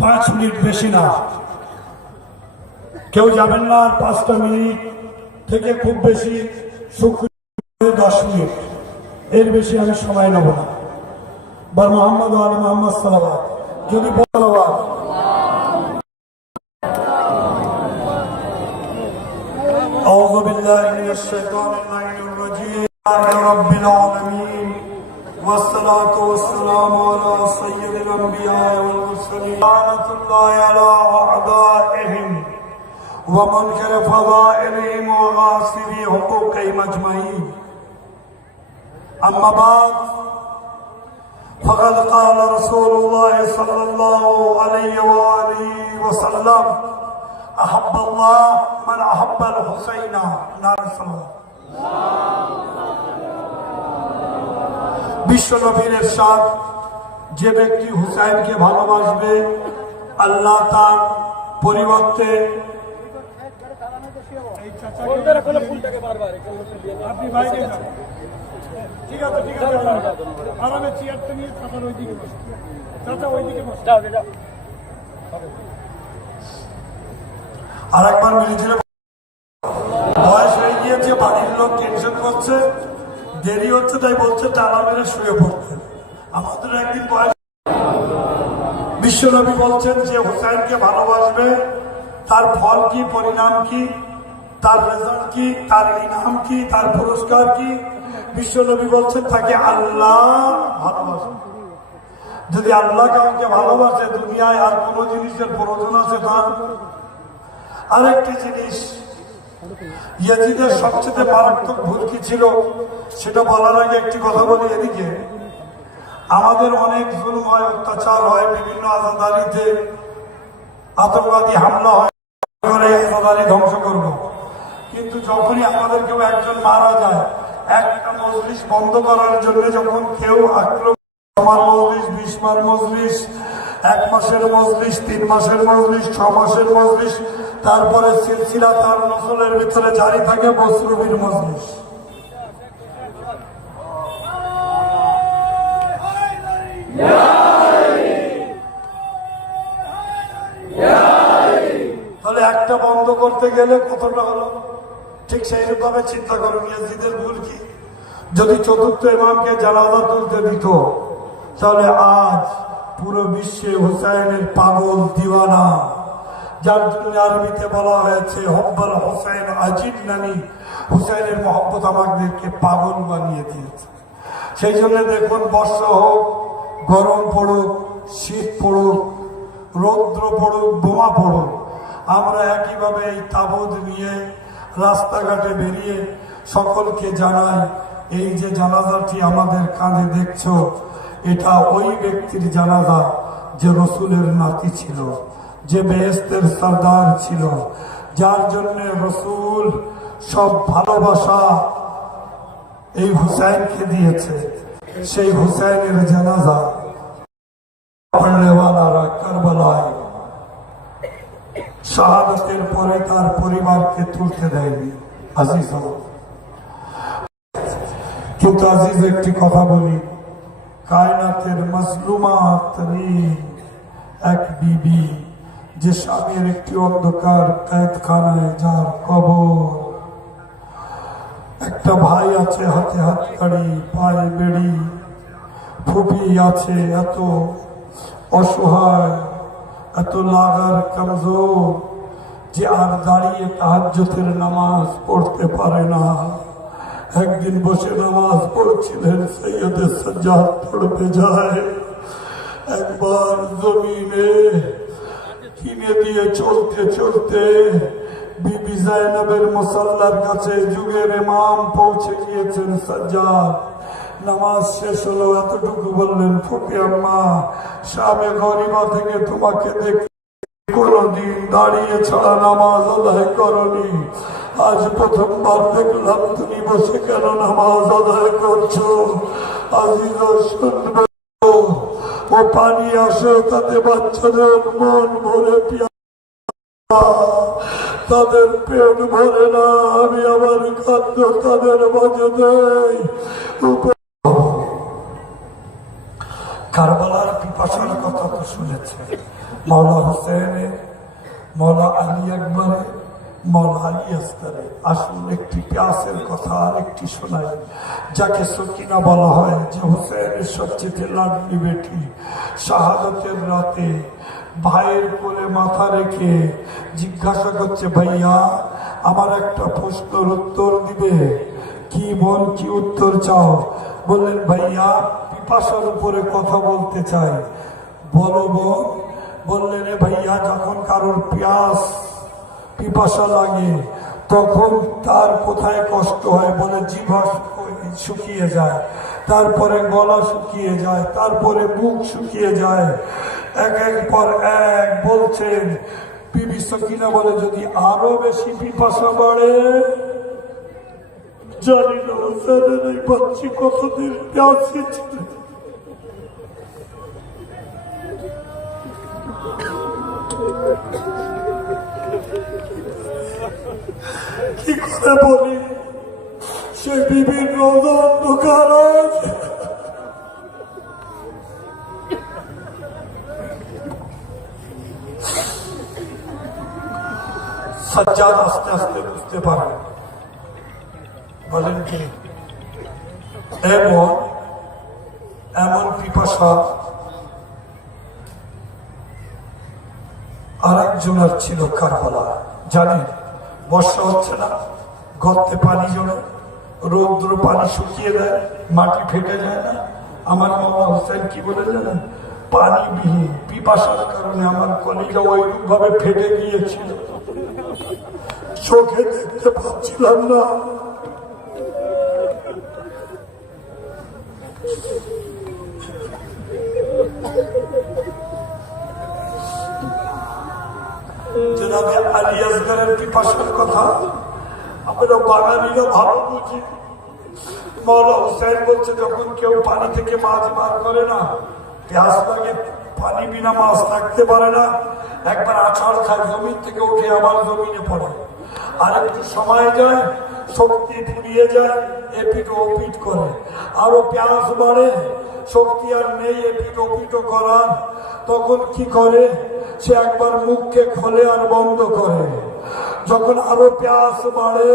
5 মিনিট বেশি না কেউ যাবেন না 5টা মিনিট থেকে খুব বেশি শুক্রিয়া 10 মিনিট এর বেশি আমি সময় নেব না বার মোহাম্মদ ওয়া আলা মুহাম্মদ সাল্লাল্লাহু যদি বলবা আউযু বিল্লাহি মিনাশ শাইতানির রাজিম রাব্বিল আলামিন والصلاة والسلام على سيد الأنبياء والمرسلين لعنة الله على أعدائهم ومنكر فضائلهم وغاصبي حقوقهم أجمعين أما بعد فقد قال رسول الله صلى الله عليه وآله وسلم أحب الله من أحب الحسين نعم صلى বিশ্ব নবীর ইরশাদ যে ব্যক্তি হুসাইনকে ভালোবাসবে আল্লাহ তার পরিবর্তে আপনি ভাই ঠিক আছে আরামে চেয়ারটা নিয়ে চাচার ওইদিকে বসে চাচা ওইদিকে বসে যাও আরেকবার মিলিয়ে বয়স হয়ে গিয়েছে বাড়ির লোক টেনশন করছে দেরি হচ্ছে তাই বলছে টানা মেরে শুয়ে পড়তে আমাদের একদিন বয়স বিশ্বনবী বলছেন যে হুসাইনকে ভালোবাসবে তার ফল কি পরিণাম কি তার রেজাল্ট কি তার ইনাম কি তার পুরস্কার কি বিশ্বনবী বলছেন তাকে আল্লাহ ভালোবাসেন যদি আল্লাহ কাউকে ভালোবাসে দুনিয়ায় আর কোনো জিনিসের প্রয়োজন আছে তার? আরেকটি জিনিস, ইয়াজিদের সবচেয়ে মারাত্মক ভুল কি ছিল সেটা বলার আগে একটি কথা বলি। এদিকে আমাদের অনেক জুলুম হয়, অত্যাচার হয়, বিভিন্ন আজাদারিতে আতঙ্কবাদী হামলা হয়, আজাদারি ধ্বংস করব। কিন্তু যখনই আমাদের কেউ একজন মারা যায়, একটা মজলিস বন্ধ করার জন্য যখন কেউ আক্রমণ, আমার মজলিস, 20 মাস মজলিস, 1 মাসের মজলিস, 3 মাসের মজলিস, 6 মাসের মজলিস, তারপরে সিলসিলা তার নসলের ভিতরে জারি থাকে বসরবির মজলিস। তাহলে একটা বন্ধ করতে গেলে কতটা হলো? ঠিক সেইভাবে চিন্তা করুন ইয়াজিদের ভুল কি? যদি চতুর্থ ইমামকে জানাজা তুলতে দিত, তাহলে আজ পুরো বিশ্বে হুসাইনের পাগল দিওয়ানা, যার জন্য আরবিতে বলা হয়েছে হব্বাল হুসাইন আজিব নানি, হুসাইনের মহব্বত আমাদেরকে পাগল বানিয়ে দিয়েছে। সেই জন্য দেখুন, বর্ষা হোক, গরম পড়ুক, শীত পড়ুক, রৌদ্র পড়ুক, বোমা পড়ুক, আমরা একইভাবে এই তাবুদ নিয়ে রাস্তাঘাটে বেরিয়ে সকলকে জানাই, এই যে জানাজাটি আমাদের কাঁধে দেখছো, এটা ওই ব্যক্তির জানাজা যে রসুলের নাতি ছিল, যে বেহেশতের সরদার ছিল, যার জন্য রসুল সব ভালোবাসা এই হুসাইনকে দিয়েছে। সেই হুসাইনের জানাজা পড়নেওয়ালারা কারবালায় শাহাদাতের পরে তার পরিবারকে তুলতে দেয়নি। আজিজ, কিন্তু আজিজ একটি কথা বলি, কায়নাতের মজলুমা তরিন এক বিবি, যে স্বামীর একটি অন্ধকার কয়েদখানায়, যার কবর, একটা ভাই আছে হাতে হাতকড়ি, পায়ে বেড়ি, ফুপি আছে এত অসহায়, এত লাগার কমজোর যে আর দাঁড়িয়ে তাহাজ্জুদের নামাজ পড়তে পারে না। একদিন বসে নামাজ পড়ছিলেন, সৈয়দে সাজ্জাদ পড়তে যায়, একবার জমিনে কিনে দিয়ে চলতে চলতে বিবি জাইনাবের মুসাল্লার কাছে যুগের ইমাম পৌঁছে গিয়েছেন সাজ্জাদ। নামাজ শেষ হলো, এতটুকু বললেন, ফকি আম্মা, শামে গরিবা থেকে তোমাকে দেখে কোনদিন দাঁড়িয়ে ছাড়া নামাজ আদায় করনি, আজ প্রথমবার দেখলাম তুমি বসে কেন নামাজ আদায় করছো। আজিজ শুনবে, ও পানি আসে, তাতে বাচ্চাদের মন ভরে পিয়া, তাদের পেট ভরে না, আমি আমার খাদ্য তাদের মাঝে দেই। কারবালার পিপাসার কথা তো শুনেছে, মৌলা হোসেনে, মৌলা আলী আকবরে, মৌলা আলী আসকারে। আসুন একটি প্যাসের কথা আর একটি শোনাই, যাকে সকিনা বলা হয়, যে হোসেনের সবচেয়ে লাডলি বেটি, শাহাদতের রাতে ভাইয়ের কোলে মাথা রেখে জিজ্ঞাসা করছে, ভাইয়া আমার একটা প্রশ্নের উত্তর দিবে? কি বোন, কি উত্তর চাও? বললেন, ভাইয়া পিপাসার উপরে কথা বলতে চাই। বলো বোন। বললেন, ভাইয়া যখন কারোর পিপাসা লাগে তখন তার কোথায় কষ্ট হয়? বলে জিভা শুকিয়ে যায়, তারপরে গলা শুকিয়ে যায়, তারপরে মুখ শুকিয়ে যায়, এক পর এক বলছেন। বিবি সকিনা বলে, যদি আরো বেশি পিপাসা বাড়ে? জানি না হোসেনের এই বাচ্চি কতদিন প্যাসি ছিলেন। কি করে বলি, সে বিভিন্ন অন্ধকার সাজ্জাদ আস্তে আস্তে বুঝতে পারে। বলেন কি, এমন পিপাসা আর একজনের ছিল কারবালা। জানেন, বর্ষা হচ্ছে না, গর্তে পানি জমে, রৌদ্র পানি শুকিয়ে দেয়, মাটি ফেটে যায় না। আমার মামা হোসেন কি বলে জানেন? পানিবিহীন পিপাসার কারণে আমার কলিজা ওইরূপ ভাবে ফেটে গিয়েছিল, চোখে দেখতে পাচ্ছিলাম না। জনাবে আলী আসগরের পিপাসার কথা আমরা বাঙালিরা ভালো বুঝি। মৌলা হুসাইন বলছে, যখন কেউ পানি থেকে মাছ বার করে না, পেঁয়াজ লাগে, পানি বিনা মাছ থাকতে পারে না, একবার আছাড় খায়, জমিন থেকে উঠে আবার জমিনে পড়ে, আর একটু সময় যায়, শক্তি ফুরিয়ে যায়, এপিট ওপিট করে, আরো পেঁয়াজ বাড়ে, শক্তি আর নেই এপিট ওপিট করার, তখন কি করে, সে একবার মুখকে খোলে আর বন্ধ করে। যখন আরো পেঁয়াজ বাড়ে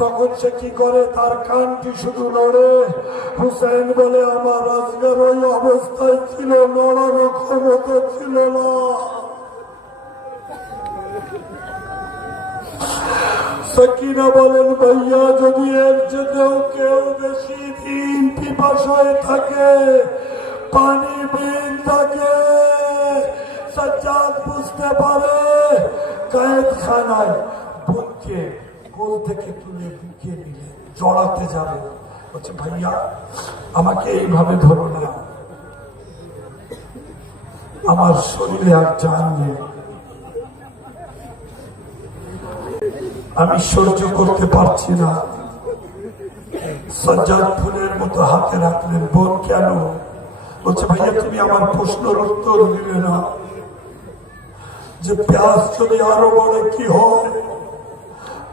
তখন সে কি করে, তার কানটি শুধু নড়ে। হুসেন বলে, আমার আজকের ওই অবস্থায় ছিল, নড়ানো ক্ষমতা ছিল না। সকিনা বলেন, ভাইয়া যদি এর যেতেও কেউ বেশি দিন পিপাসায় থাকে, পানি বিন থাকে, সাজ্জাদ বুঝতে পারে কয়েদখানায় বুকে কোল থেকে তুলে বুকে নিলে জড়াতে যাবে, বলছে ভাইয়া আমাকে এইভাবে ধরো না, আমার শরীরে আর জান নেই, আমি সহ্য করতে পারছি না। সাজ্জাদ ফুলের মতো হাতে রাখলেন। বোন কেন? বলছে ভাইয়া তুমি আমার প্রশ্নের উত্তর দিলে না, যে পেঁয়াজ যদি আরো বড় কি হয়?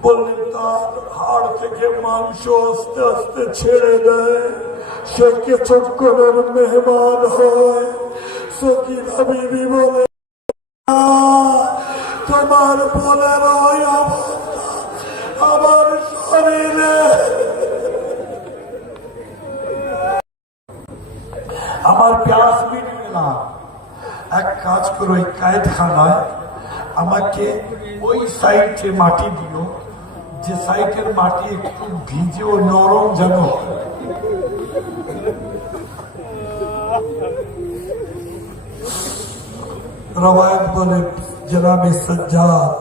বললেন, তার হাড় থেকে মাংস আস্তে আস্তে ছেড়ে দেয়, সে কিছুক্ষণের মেহমান হয়। সকিনা বিবি বলে, তোমার বলের ওই অবস্থা আমার শরীরে, আমার পেঁয়াজ মিটবে না। এক কাজ করো, ওই কায়েদখানায় আমাকে ওই সাইডে মাটি দিও, যে সাইডের মাটি একটু ভিজে ও নরম যেন। রবায়ত বলে, জনাবে সাজ্জাদ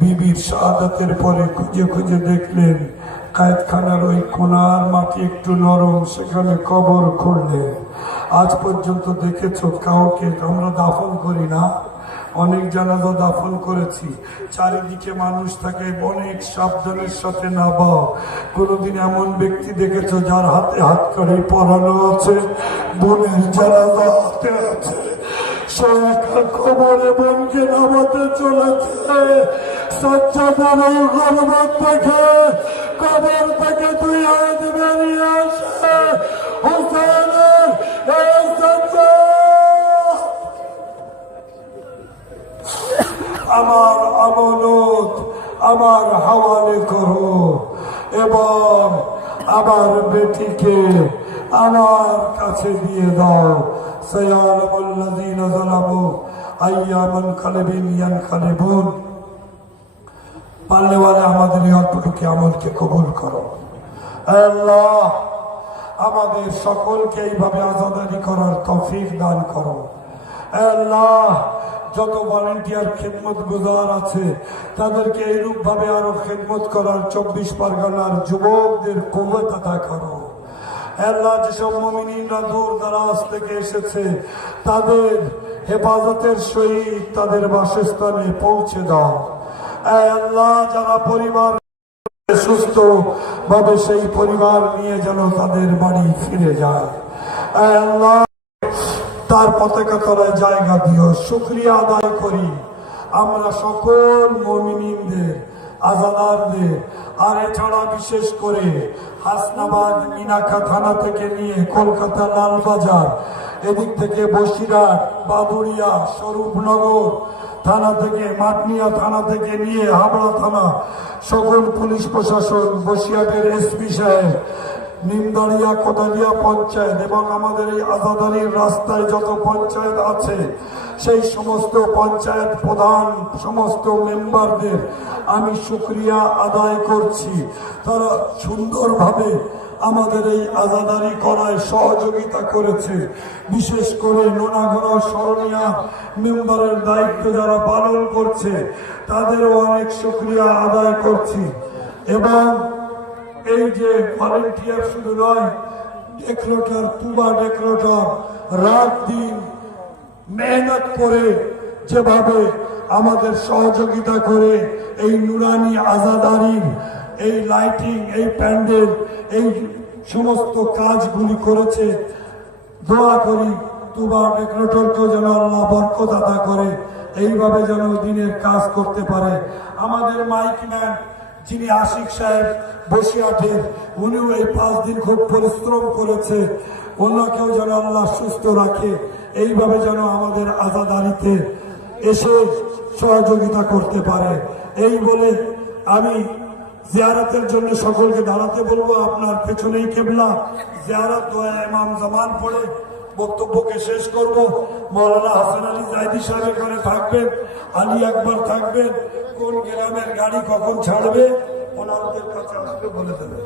বিবির শাহাদাতের পরে খুঁজে খুঁজে দেখলেন কায়েদখানার ওই কোনার মাটি একটু নরম, সেখানে কবর খুঁড়লেন। আজ পর্যন্ত দেখেছো কাউকে, আমরা দাফন করি না, অনেক জানাজা দাফন করেছি, চারিদিকে মানুষ থাকে, অনেক সাবধানের সাথে নামাও। কোনদিন এমন ব্যক্তি দেখেছো যার হাতে হাত করে পরানো আছে, বোনের জানাজা হাতে আছে, সে একা কবরে বোনকে নামাতে চলেছে। সাজ্জাদের ওই গর্বত দেখে কবর থেকে দুই হাত বেরিয়ে আসে, হুসেনের এই সাজ্জাদ আমার আমানত আমার হাওয়ালে করো, এবং আমার বেটিকে আমার কাছে দিয়ে দাও। সায়ালামুল্লাযীনা যালামু আইয়ামান কালিবিন ইয়ানকালিবুন। পারলে ওয়ালা আমাদের এই অল্পটুকু আমলকে কবুল করো। আল্লাহ আমাদের সকলকে এইভাবে আজাদারি করার তৌফিক দান করো। আল্লাহ যত ভলান্টিয়ার খেদমত গুজার আছে তাদেরকে এইরূপ ভাবে আরো খেদমত করার 24 পরগনার যুবকদের কুওয়াত আতা করো। আল্লাহ যেসব মুমিনিনরা দূর দারাজ থেকে এসেছে তাদের হেফাজতের সহিত তাদের বাসস্থানে পৌঁছে দাও। আল্লাহ যারা পরিবার সুস্থ ভাবে সেই পরিবার নিয়ে যেন তাদের বাড়ি ফিরে যায়। আল্লাহ তার পতাকা তলায় জায়গা দিও। শুকরিয়া আদায় করি আমরা সকল মুমিনিনদের, আজাদারদের, আর এছাড়া বিশেষ করে হাসনাবাদ মিনাখা থানা থেকে নিয়ে কলকাতা লালবাজার, এদিক থেকে বসিরহাট, বাদুড়িয়া, স্বরূপনগর থানা থেকে, মাটনিয়া থানা থেকে নিয়ে হাবড়া থানা, সকল পুলিশ প্রশাসন, বসিরহাটের এসপি সাহেব, নিমদাড়িয়া, কোদালিয়া পঞ্চায়েত এবং আমাদের এই আজাদারির রাস্তায় যত পঞ্চায়েত আছে সেই সমস্ত পঞ্চায়েত প্রধান, সমস্ত মেম্বারদের আমি শুকরিয়া আদায় করছি। তারা সুন্দরভাবে আমাদের এই আজাদারি করায় সহযোগিতা করেছে। বিশেষ করে নোনাগড়া শরণিয়া মেম্বারের দায়িত্ব যারা পালন করছে তাদেরও অনেক শুকরিয়া আদায় করছি। এবং এই যে ভলেন্টিয়ার শুধু নয়, ডেকলোটার তুবা ডেকলোটার রাত দিন মেহনত করে যেভাবে আমাদের সহযোগিতা করে এই নুরানি আজাদারির এই লাইটিং, এই প্যান্ডেল, এই সমস্ত কাজগুলি করেছে, দোয়া করি তুবা ডেকলোটারকেও যেন আল্লাহ বরকত আদা করে, এইভাবে যেন দিনের কাজ করতে পারে। আমাদের মাইকম্যান যিনি আশিক সাহেব বসিরহাটের, উনিও এই 5 দিন খুব পরিশ্রম করেছে, ওনাকেও যেন আল্লাহ সুস্থ রাখে, এইভাবে যেন আমাদের আজাদারিতে এসে সহযোগিতা করতে পারে। এই বলে আমি জিয়ারতের জন্য সকলকে দাঁড়াতে বলবো। আপনার পেছনেই কেবলা, জিয়ারত দোয়া ইমাম জামান পড়ে বক্তব্যকে শেষ করব। মৌলানা হাসান আলী জাইদি সাহেব এখানে থাকবেন, আলী আকবর থাকবেন, কোন গ্রামের গাড়ি কখন ছাড়বে ওনাদের কাছে আসবে বলে দেবে।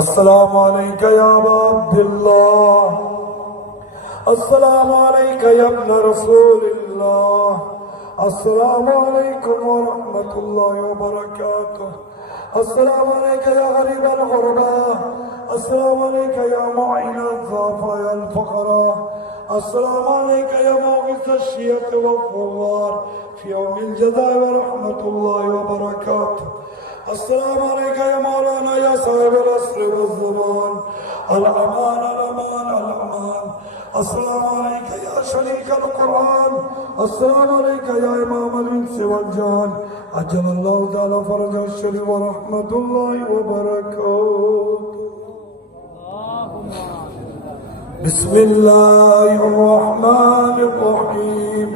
আসসালামু আলাইকা ইয়া আবা আব্দুল্লাহ, আসসালামু আলাইকা ইয়া ইবনা রাসূলিল্লাহ, আসসালামু আলাইকুম ওয়া রাহমাতুল্লাহি ওয়া বারাকাতুহু, السلام عليك يا غريب الغرباء، السلام عليك يا معين الضعفاء الفقراء، السلام عليك يا مغيث الشية والثوار في يوم الجزاء ورحمة الله وبركاته، السلام عليك يا مولانا يا صاحب العصر والزمان، الأمان الأمان الأمان، السلام عليك يا شريك القرآن، السلام عليك يا إمام الإنس والجان، عجل الله تعالى فرج الشريف ورحمة الله وبركاته. بسم الله الرحمن الرحيم.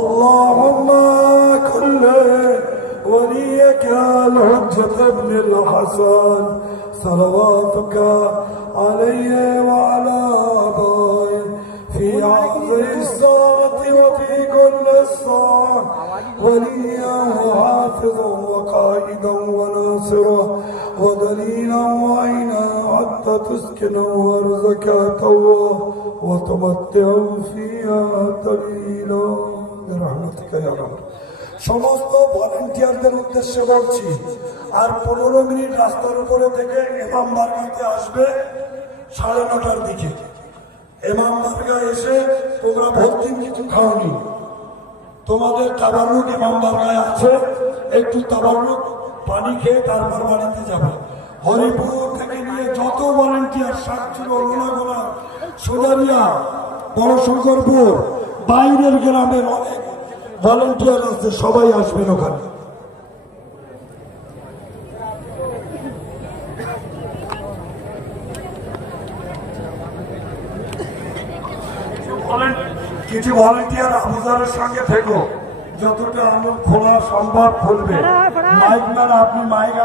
اللهم كل وليك الحجة ابن الحسن صلواتك عليه وعلى آبائه في هذه الساعة وفي كل الساعة وليا وحافظا وقائدا وناصرا ودليلا وعينا حتى تسكنه أرزك توا وتمتعه فيها دليلا برحمتك يا رب. সমস্ত ভলেন্টিয়ারদের উদ্দেশ্যে বলছি, আর 15 মিনিট রাস্তার উপরে থেকে ইমাম বারগাতে আসবে 9:30টার দিকে। ইমাম বারগা এসে তোমরা ভর্তি কিছু খাওনি, তোমাদের তাবারুক ইমাম বারগায় আছে, একটু তাবারুক পানি খেয়ে তারপর বাড়িতে যাবে। হরিপুর থেকে নিয়ে যত ভলেন্টিয়ার, সাতচুরো, লোনাগোলা, সোজারিয়া, বড় শঙ্করপুর, বাইরের গ্রামের অনেক ভলেন্টিয়ার আছে, সবাই আসবেন ওখানে। কিছু ভলেন্টিয়ার আবুজারের সঙ্গে থেকো, যতটা আঙুল খোলা সম্ভব খুলবে। মাইকম্যান আপনি মাইক